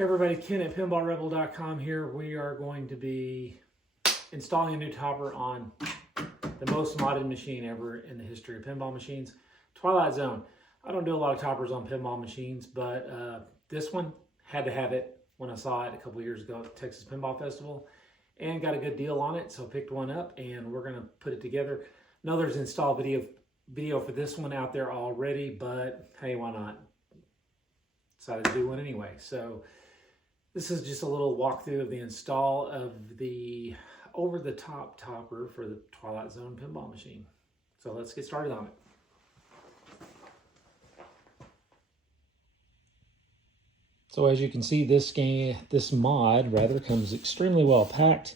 Hey everybody, Ken at pinballrebel.com here. We are going to be installing a new topper on the most modded machine ever in the history of pinball machines, Twilight Zone. I don't do a lot of toppers on pinball machines, but this one had to have it when I saw it a couple years ago at the Texas Pinball Festival and got a good deal on it, so I picked one up and we're going to put it together. I know there's an install video for this one out there already, but hey, why not? Decided to do one anyway. So this is just a little walkthrough of the install of the over-the-top topper for the Twilight Zone pinball machine. So let's get started on it. So as you can see, this mod comes extremely well packed,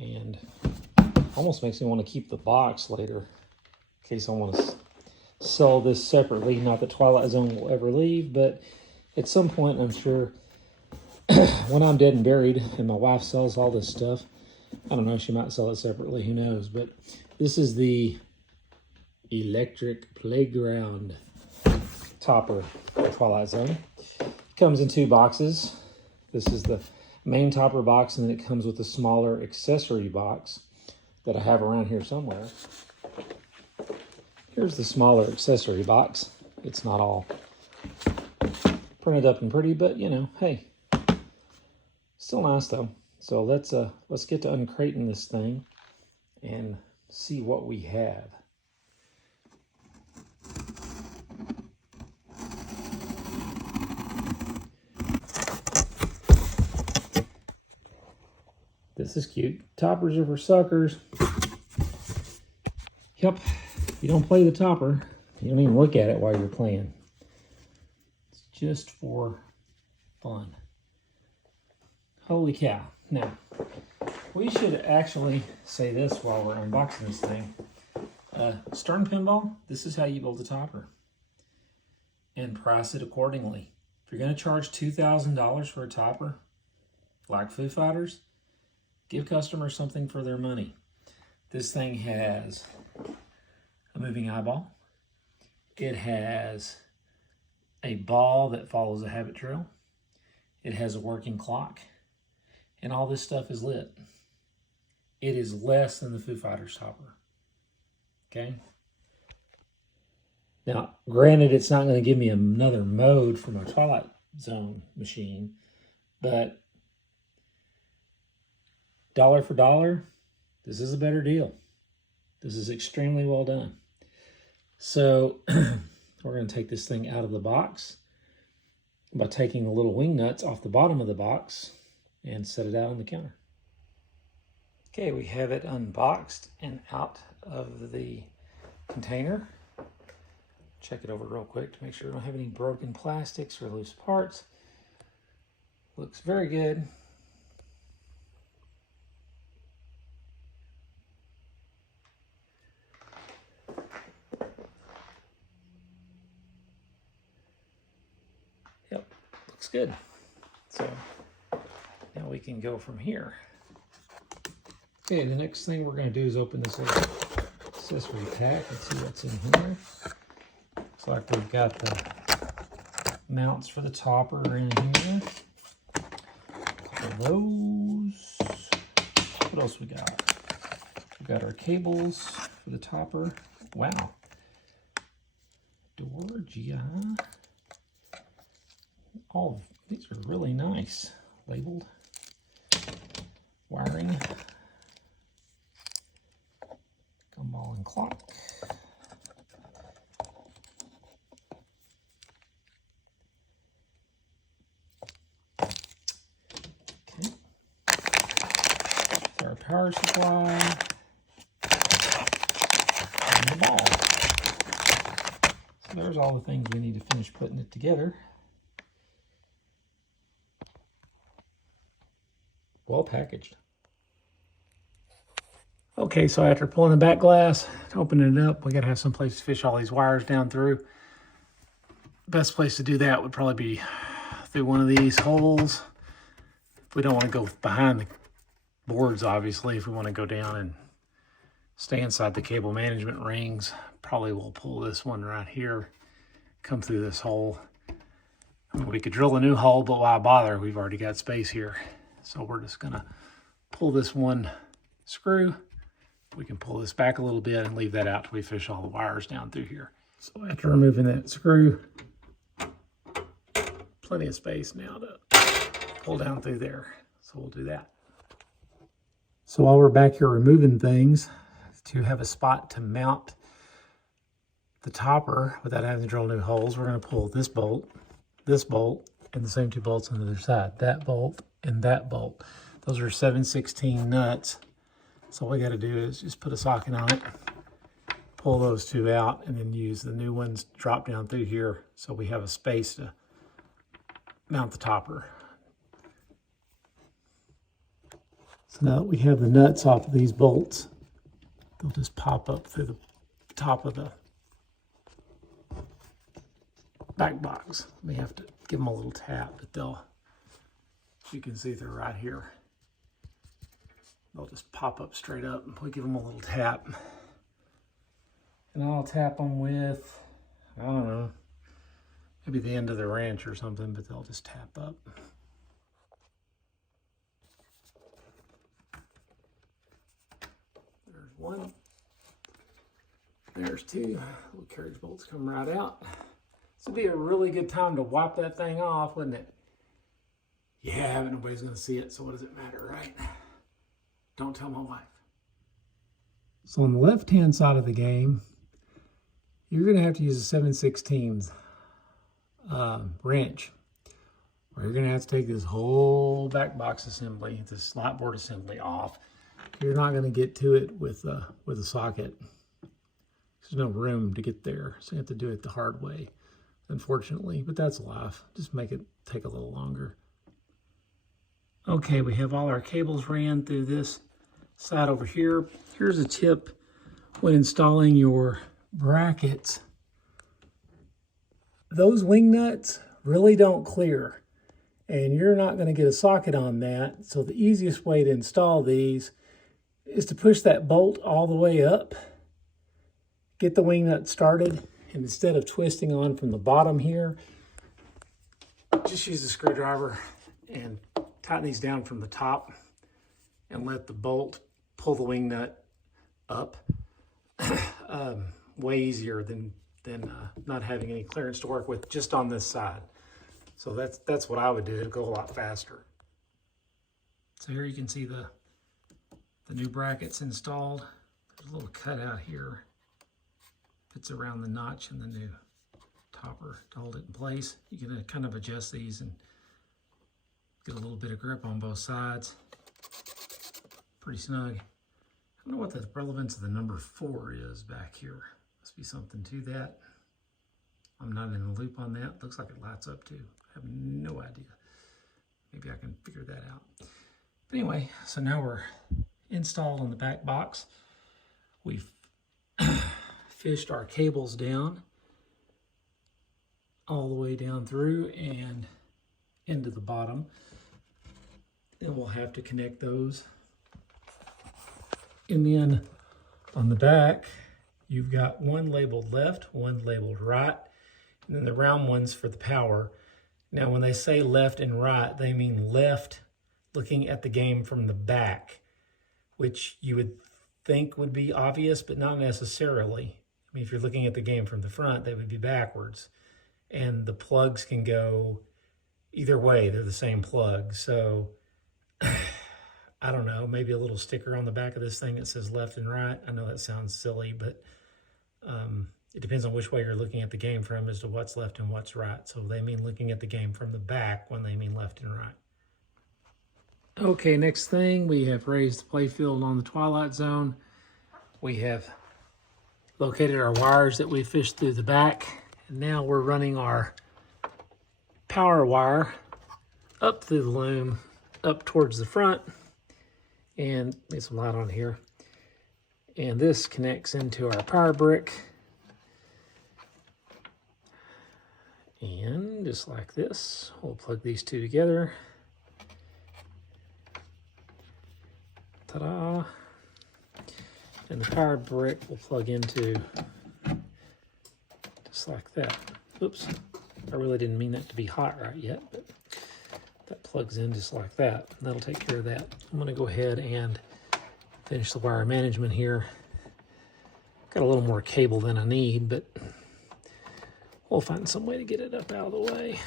and almost makes me want to keep the box later in case I want to sell this separately. Not that Twilight Zone will ever leave, but at some point, I'm sure, when I'm dead and buried and my wife sells all this stuff, I don't know, she might sell it separately, who knows. But this is the electric playground topper for Twilight Zone. It comes in two boxes. This is the main topper box, and then it comes with a smaller accessory box that I have around here somewhere. Here's the smaller accessory box. It's not all printed up and pretty, but you know, hey, still nice though. So let's get to uncrating this thing and see what we have. This is cute. Toppers are for suckers. Yep, you don't play the topper, you don't even look at it while you're playing. It's just for fun. Holy cow. Now, we should actually say this while we're unboxing this thing. Stern Pinball, this is how you build a topper. And price it accordingly. If you're going to charge $2,000 for a topper, like Foo Fighters, give customers something for their money. This thing has a moving eyeball. It has a ball that follows a habit trail. It has a working clock. And all this stuff is lit. It is less than the Foo Fighters topper. Okay? Now, granted, it's not going to give me another mode for my Twilight Zone machine, but dollar for dollar, this is a better deal. This is extremely well done. So we're going to take this thing out of the box by taking the little wing nuts off the bottom of the box and set it out on the counter. Okay, we have it unboxed and out of the container. Check it over real quick to make sure we don't have any broken plastics or loose parts. Looks very good. Yep, looks good. So now we can go from here. Okay, the next thing we're going to do is open this little accessory pack and see what's in here. Looks like we've got the mounts for the topper in here. A couple of those. What else we got? We've got our cables for the topper. Wow. Door, GI. All these are really nice. Labeled. Wiring. Gumball and clock. Okay. There's our power supply. And the ball. So there's all the things we need to finish putting it together. Well packaged. Okay, so after pulling the back glass, opening it up, we gotta have some place to fish all these wires down through. Best place to do that would probably be through one of these holes. We don't want to go behind the boards, obviously. If we want to go down and stay inside the cable management rings, probably we'll pull this one right here, come through this hole. We could drill a new hole, but why bother? We've already got space here. So we're just gonna pull this one screw. We can pull this back a little bit and leave that out till we fish all the wires down through here. So after removing that screw, plenty of space now to pull down through there. So we'll do that. So while we're back here removing things, to have a spot to mount the topper without having to drill new holes, we're going to pull this bolt, and the same two bolts on the other side. That bolt and that bolt. Those are 7/16 nuts. So all we got to do is just put a socket on it, pull those two out, and then use the new ones drop down through here so we have a space to mount the topper. So now that we have the nuts off of these bolts, they'll just pop up through the top of the back box. We have to give them a little tap, but they'll, you can see they're right here. They'll just pop up straight up, and we give them a little tap. And I'll tap them with, I don't know, maybe the end of the wrench or something, but they'll just tap up. There's one. There's two. Little carriage bolts come right out. This would be a really good time to wipe that thing off, wouldn't it? Yeah, but nobody's going to see it, so what does it matter, right? Don't tell my wife. So on the left-hand side of the game, you're going to have to use a 7/16 wrench, or you're going to have to take this whole back box assembly, this slot board assembly off. You're not going to get to it with a socket. There's no room to get there, so you have to do it the hard way, unfortunately, but that's life. Just make it take a little longer. Okay, we have all our cables ran through this side over here. Here's a tip when installing your brackets. Those wing nuts really don't clear, and you're not going to get a socket on that. So the easiest way to install these is to push that bolt all the way up, get the wing nut started, and instead of twisting on from the bottom here, just use a screwdriver and tighten these down from the top and let the bolt pull the wing nut up. Way easier than not having any clearance to work with just on this side. So that's what I would do. It'd go a lot faster. So here you can see the new brackets installed. There's a little cutout here. Fits around the notch in the new topper to hold it in place. You can kind of adjust these and get a little bit of grip on both sides. Pretty snug. I don't know what the relevance of the number 4 is back here. Must be something to that. I'm not in the loop on that. Looks like it lights up too. I have no idea. Maybe I can figure that out. But anyway, so now we're installed on the back box. We've fished our cables down all the way down through and into the bottom. Then we'll have to connect those. And then on the back, you've got one labeled left, one labeled right, and then the round ones for the power. Now, when they say left and right, they mean left looking at the game from the back, which you would think would be obvious, but not necessarily. I mean, if you're looking at the game from the front, they would be backwards. And the plugs can go either way. They're the same plug. So I don't know, maybe a little sticker on the back of this thing that says left and right. I know that sounds silly, but it depends on which way you're looking at the game from as to what's left and what's right. So they mean looking at the game from the back when they mean left and right. Okay, next thing, we have raised the playfield on the Twilight Zone. We have located our wires that we fished through the back. And now we're running our power wire up through the loom, up towards the front. And there's some light on here. And this connects into our power brick. And just like this, we'll plug these two together. Ta-da! And the power brick will plug into just like that. Oops, I really didn't mean that to be hot right yet, but that plugs in just like that. That'll take care of that. I'm going to go ahead and finish the wire management here. Got a little more cable than I need, but we'll find some way to get it up out of the way.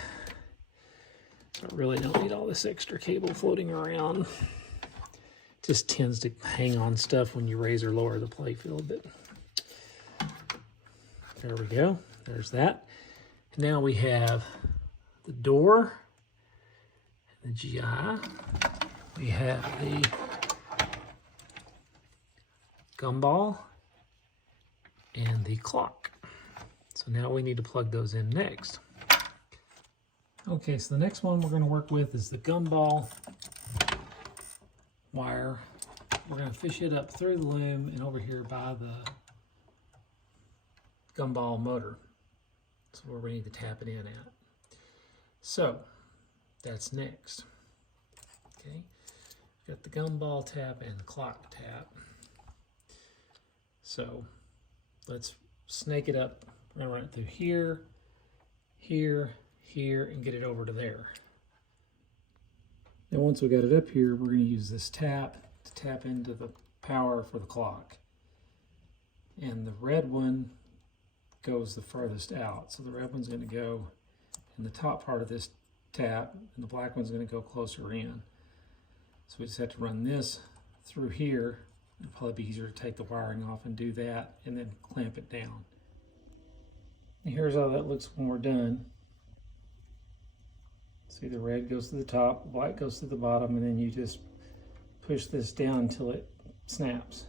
So I really don't need all this extra cable floating around. It just tends to hang on stuff when you raise or lower the play field. But there we go. There's that. Now we have the door, the GI. We have the gumball and the clock. So now we need to plug those in next. Okay, so the next one we're going to work with is the gumball wire. We're going to fish it up through the loom and over here by the gumball motor. That's where we need to tap it in at. So that's next. Okay, got the gumball tap and the clock tap. So let's snake it up. We're going to run it through here, here, here, and get it over to there. Now once we got it up here, we're going to use this tap to tap into the power for the clock. And the red one goes the furthest out. So the red one's going to go in the top part of this tap, and the black one's going to go closer in. So we just have to run this through here. It'll probably be easier to take the wiring off and do that, and then clamp it down. And here's how that looks when we're done. See, the red goes to the top, white goes to the bottom, and then you just push this down until it snaps.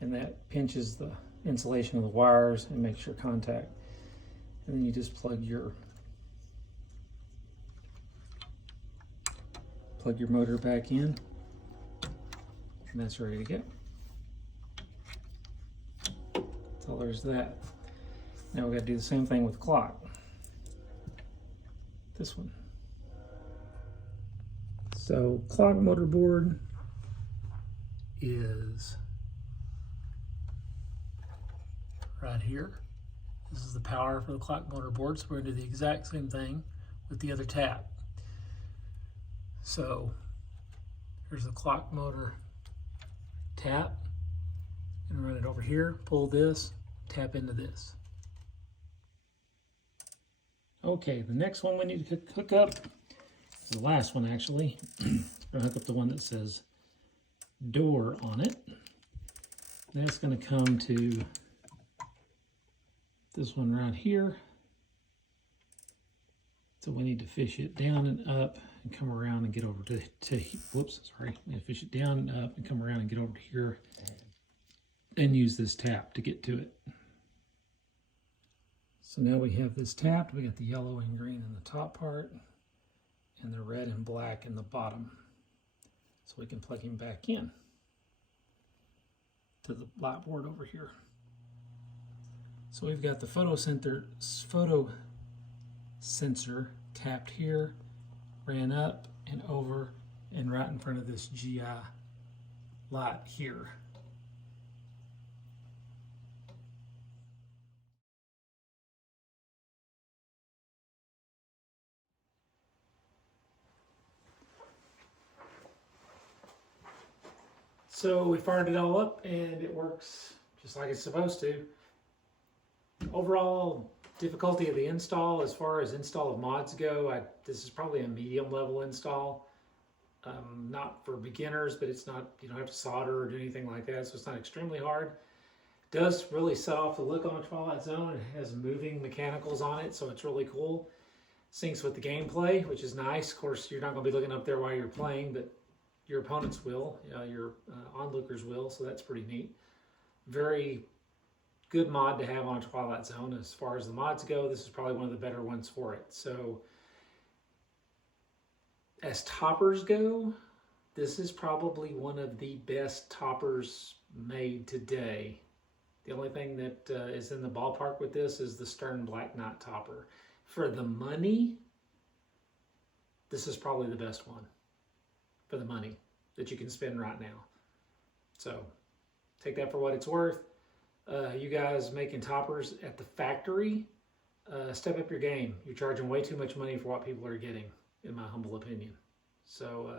And that pinches the insulation of the wires and makes your contact. And then you just plug your motor back in, and that's ready to go. That's all there's to that. Now we got to do the same thing with the clock. This one. So clock motor board is right here. This is the power for the clock motor board, so we're going to do the exact same thing with the other tap. So here's the clock motor tap, and run it over here, pull this, tap into this. Okay, the next one we need to hook up is the last one actually. We're going to hook up the one that says door on it. That's going to come to this one right here. So we need to fish it down and up and come around and get over to whoops, sorry. We have to fish it down and up and come around and get over to here and use this tap to get to it. So now we have this tapped. We got the yellow and green in the top part and the red and black in the bottom. So we can plug him back in to the blackboard over here. So we've got the photo sensor tapped here, ran up and over and right in front of this GI light here. So we fired it all up and it works just like it's supposed to. Overall difficulty of the install, as far as install of mods go, this is probably a medium level install. Not for beginners, but it's not, you don't have to solder or do anything like that, so it's not extremely hard. It does really set off the look on a Twilight Zone. It has moving mechanicals on it, so it's really cool. Syncs with the gameplay, which is nice. Of course, you're not going to be looking up there while you're playing, but your opponents will, your onlookers will, so that's pretty neat. Very good mod to have on a Twilight Zone. As far as the mods go, this is probably one of the better ones for it. So as toppers go, this is probably one of the best toppers made today. The only thing that is in the ballpark with this is the Stern Black Knight topper. For the money, this is probably the best one for the money that you can spend right now. So take that for what it's worth. You guys making toppers at the factory, step up your game. You're charging way too much money for what people are getting, in my humble opinion. So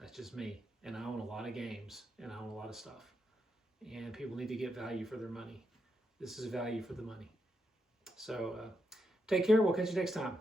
that's just me. And I own a lot of games, and I own a lot of stuff. And people need to get value for their money. This is value for the money. So take care. We'll catch you next time.